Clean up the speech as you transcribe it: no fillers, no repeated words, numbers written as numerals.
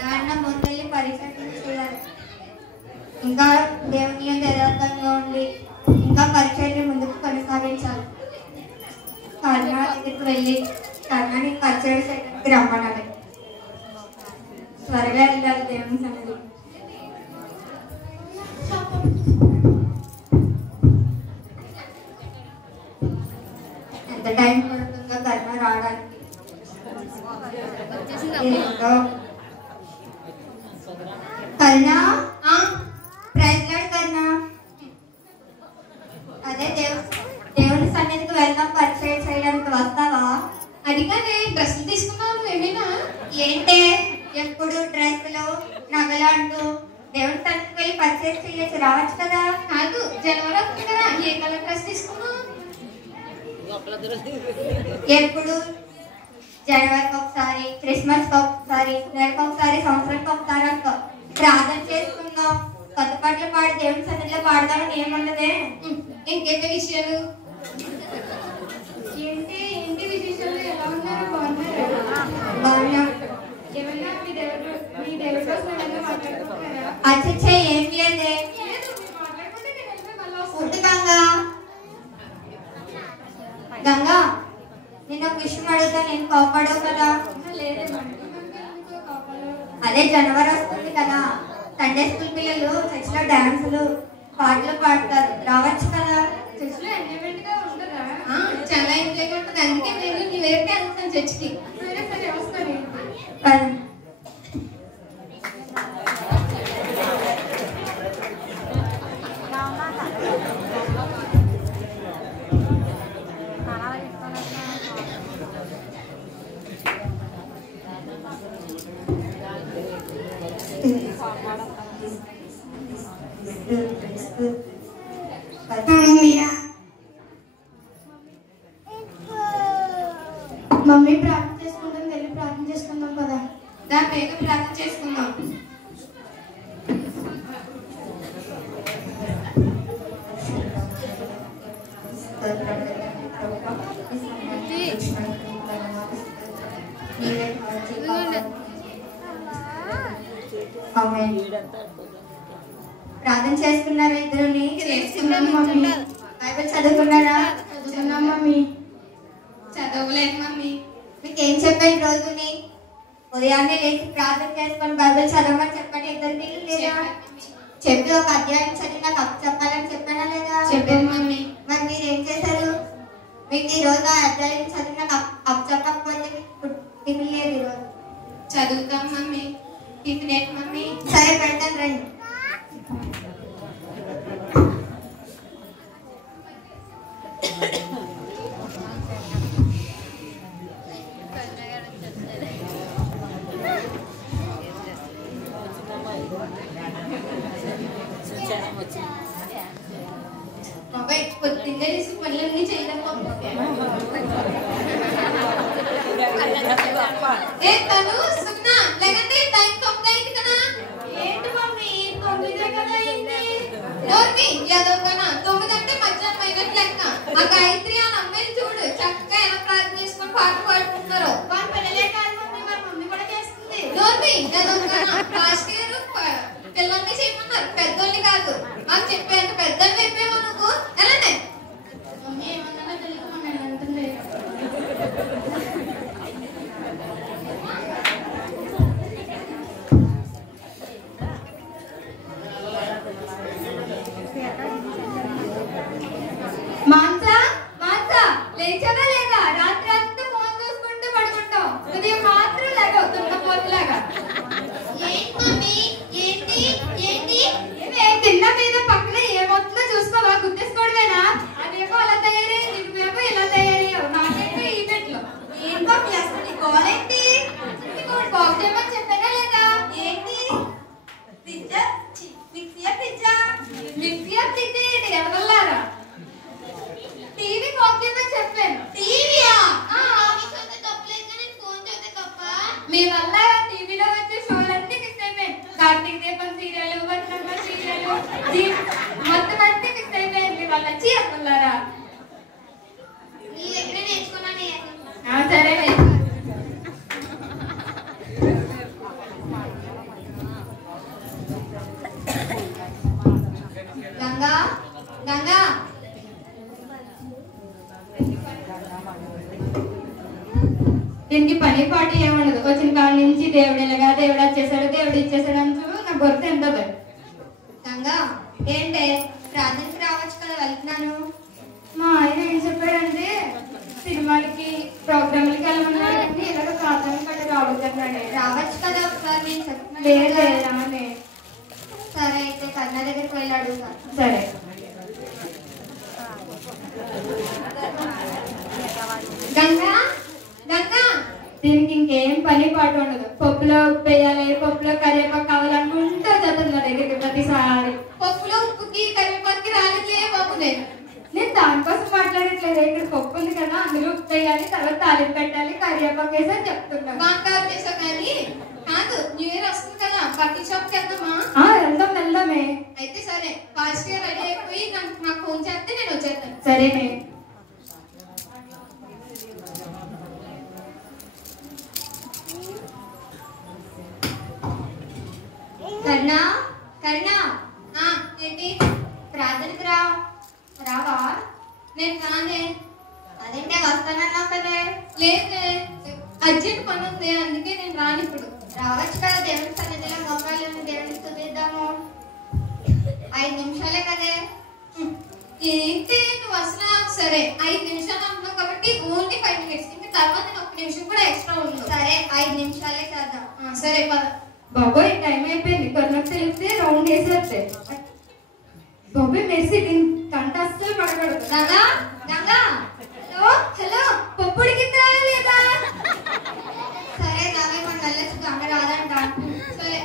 నాన్న ముందల్ని పరిచయం చేయాలి. ఇంకా దేవుని యథార్థంగా ఉండి ఇంకా పరిచయాన్ని ముందుకు కొనసాగించాలి. కర్ణ దగ్గరికి వెళ్ళి కర్ణని పరిచయం చేయడానికి రమ్మనాలి. త్వరగా వెళ్ళాలి దేవుని సన్నిధి. ఎంత టైం పడుతుందో కర్ణ రావడానికి. కర్ణ ప్రైజ్లాడ్ కర్ణ. అదే దేవుని సన్నిధికి వెళ్దాం పరిచయం చేయడానికి వస్తావా? అడిగానే డ్రెస్సులు తీసుకున్నావు ఏమైనా? ఏంటే ఎప్పుడు డ్రెస్సులు నగలు అంటూ దేవుని సన్నిధికి వెళ్ళి పరిచయం చేయొచ్చు, రావచ్చు కదా. కాదు జనవరి వస్తుంది కదా, ఏ కలర్ డ్రెస్ తీసుకున్నావు? ఎప్పుడు జనవరికి ఒకసారి, క్రిస్మస్ ఒకసారి, నెలకు ఒకసారి, సంవత్సరానికి ఒకసారి అనుకో ప్రార్థన చేసుకుందాం, కొత్త పాటలు పాడి దేవుని సన్నిధిలో పాడదామని ఏముండదే. ఇంకేంటి విషయాలు? ఏంటి విశేషాలు? ఎలా ఉన్నారు? బాగున్నారా? బాగున్నా. ఏమన్నా మీ దేవుడి కోసం ఏమన్నా మాట్లాడుకుంటున్నారా? అచ్చచ్చే ఏం లేదే. లేదు, మీరు మాట్లాడుకుంటే నేను వెళ్ళిపోయి మళ్ళీ ఫుడ్ వస్తాను. గంగా నేను ఒక విషయం అడుగుతా, నేను కోపడవు కదా. లేదే, మనకి కాపాడు. అదే జనవరి వస్తుంది కదా, సండే స్కూల్ పిల్లలు చర్చిలో డాన్సులు పాటలు పాడతారు, రావచ్చు కదా. చర్చిలో ఎంజాయ్మెంట్ గా ఉంటుందా? చాలా ఎంజాయ్గా ఉంటుంది. అందుకే నేను నీ వేరే వెళ్తాను చర్చికి. సరే వస్తాను. పద. మమ్మీ ప్రార్థన చేసుకుంటాం, వెళ్ళి ప్రార్థన చేసుకుందాం కదా. దాని వేగ ప్రార్థన చేసుకుందాం. ప్రార్థన చేసుకున్నారా ఇద్దరుని? చేసుకున్నాను మమ్మీ. బైబిల్ చదువుకున్నారా? చదువుతున్నాం మమ్మీ. చదవలేదు మమ్మీ. మీకు ఏం చెప్పాను రోజుని? ఉదయాన్నే లేచి ప్రార్థన చేసుకొని బైబిల్ చదవమని చెప్పండి ఇద్దరికి లేదా? చెప్పి ఒక అధ్యాయం చదివి నాకు అప్పు చెప్పాలని చెప్పానా లేదా? చెప్పాను మమ్మీ. మరి మీరు ఏం చేశారు? మీకు ఈ రోజు ఆ అధ్యాయం చదివి నాకు అప్పు చెప్పకపోతే టిఫిన్ లేదు ఈరోజు. చదువుతాం మమ్మీ. టిఫిన్ ఏంటి మమ్మీ? సరే పెడతాను రండి. బాబాయ్ పొద్దున్నే చేసి పనులన్నీ చేయడం తను సున్నా లేకంటే టైం 9 అయింది కదా. ఏంటి మమ్మీ 9 కదా అయింది? నోర్మి ఎదవకనా 9 అంటే మధ్యాహ్నం అయినట్టు లెక్క. ఆ గాయత్రి ఆ అమ్మాయిని చూడు చక్కగా ఎలా ప్రార్థన చేసుకొని పాట పాడుకుంటున్నారు. వాళ్ళ పిల్లలే కాదు మమ్మీ, వాళ్ళ మమ్మీ కూడా చేస్తుంది. నోర్మి ఎదవకనా లాస్ట్ ఇయర్ పిల్లల్ని చేయమన్నారు, పెద్దోళ్ళని కాదు. మాకు చెప్పేంత పెద్దోళ్ళు చెప్పేమో నువ్వు ఎలానే మమ్మీ ఏమన్నా తెలియదు మమ్మీ అంటుంది. మాన్సా లేచావా లేదా? రాత్రి అంతా ఫోన్ చూసుకుంటూ పడుకుంటావు, ఉదయం మాత్రం లేవవు దున్నపోతులాగా. ఏంటి మమ్మీ? ఏంటి ఏంటి కింద మీద పక్కన ఏమవుతుందో చూసుకోవా? గుర్తేసుకోవడమేనా? అదేమో అలా తయారయ్యింది, నువ్వేమో ఇలా తయారయ్యావు. నాకేమో ఈ పెట్లో ఏంటో మీ అసలు నీ గోలేంటి? బాగు చేయమని చెప్పానా లేదా? ఏంటి ఫ్రిడ్జా? మిక్సీయా ఫ్రిడ్జా? మిక్సీయా ఫ్రిడ్జ్ ఏంటి ఎవరల్లారా? టీవీ బాగు చేయమని చెప్పాను. టీవీయా? చూస్తే తప్పలేదు కానీ ఫోన్ చూస్తే తప్ప. మీ వల్ల టీవీలో వచ్చే షోలన్నీ మిస్ అయిపోయాయి. కార్తీక దీపం సీరియల్, బతుకమ్మ సీరియల్, మొత్తం అన్నీ మిస్ అయిపోయాయి మీ వల్ల. చీ అసలారా. నీ దగ్గర నేర్చుకున్నాను. సరే దీనికి పని పాట ఏముండదు. వచ్చిన కాడ నుంచి దేవుడు ఇలాగా, దేవుడు వచ్చేసాడు, దేవుడు ఇచ్చేసాడు అని నాకు గుర్తు ఎంతది. గంగా ఏంటే ప్రార్థనకి రావచ్చు కదా, వెళ్తున్నాను. మా ఆయన ఏం చెప్పాడంటే సినిమాలకి ప్రోగ్రాంలకి వెళ్ళమన్నాడు కానీ ఇలాగ ప్రార్థన కట్ట రావద్దన్నాడే. రావచ్చు కదా ఒకసారి, నేను చెప్తున్నాను. లేదే. సరే అయితే కన్నా దగ్గరికి వెళ్ళి అడుగుతాను. సరే. గంగా గంగా దీనికి ఇంకేం పని పాట ఉండదు. పప్పులో ఉప్పు వేయాలి, పప్పులో కరివేపాకు కావాలనుకుంటూ చదువుతున్నా దగ్గరికి ప్రతిసారి. పప్పులో ఉప్పుకి కరివేపాకి రాలేదులే బాబు. నేను దానికోసం మాట్లాడట్లేదు. ఇక్కడ పప్పు ఉంది కదా, అందులో ఉప్పు వేయాలి, తర్వాత తాలింపు పెట్టాలి, కరివేపాకు వేసి అని చెప్తున్నాను. వంకాయ చేసావు కానీ కాదు, న్యూ ఇయర్ వస్తుంది కదా, బట్టల షాప్కి వెళ్దామా? వెళ్దామే. అయితే సరే, ఫాస్ట్ గా రెడీ అయిపోయి నాకు ఫోన్ చేస్తే నేను వచ్చేస్తాను. సరేనే. కర్ణా కర్ణా ఏంటి? ప్రార్థనకి రావా? నేను రానే. అదేంటే వస్తానన్నావు కదే. లేదే, అర్జెంట్ పని ఉంది, అందుకే నేను రాను. ఇప్పుడు రావచ్చు కదా, దేవుడి సన్నిధిలో మొక్కలు దేవుడిని స్తుతిద్దాము. 5 నిమిషాలే కదే. ఏంటి నువ్వు అసలు? సరే 5 నిమిషాలు అంటున్నావు కాబట్టి ఓన్లీ 5 minutes. ఇంకా తర్వాత నేను 1 నిమిషం కూడా ఎక్స్ట్రా ఉంది. సరే 5 నిమిషాలే చేద్దాం. సరే పద. బాబోయ్ టైం అయిపోయింది. కొరకు తెలిస్తే రౌండ్ వేసేస్తే బాబోయ్ మెర్సీ దీని కంట అస్సలు పడకూడదు. గంగా గంగా హలో హలో పప్పు ఉడికిందా లేదా? సరే దాని మనం వెళ్ళచ్చు. గంగ రాదంట. సరే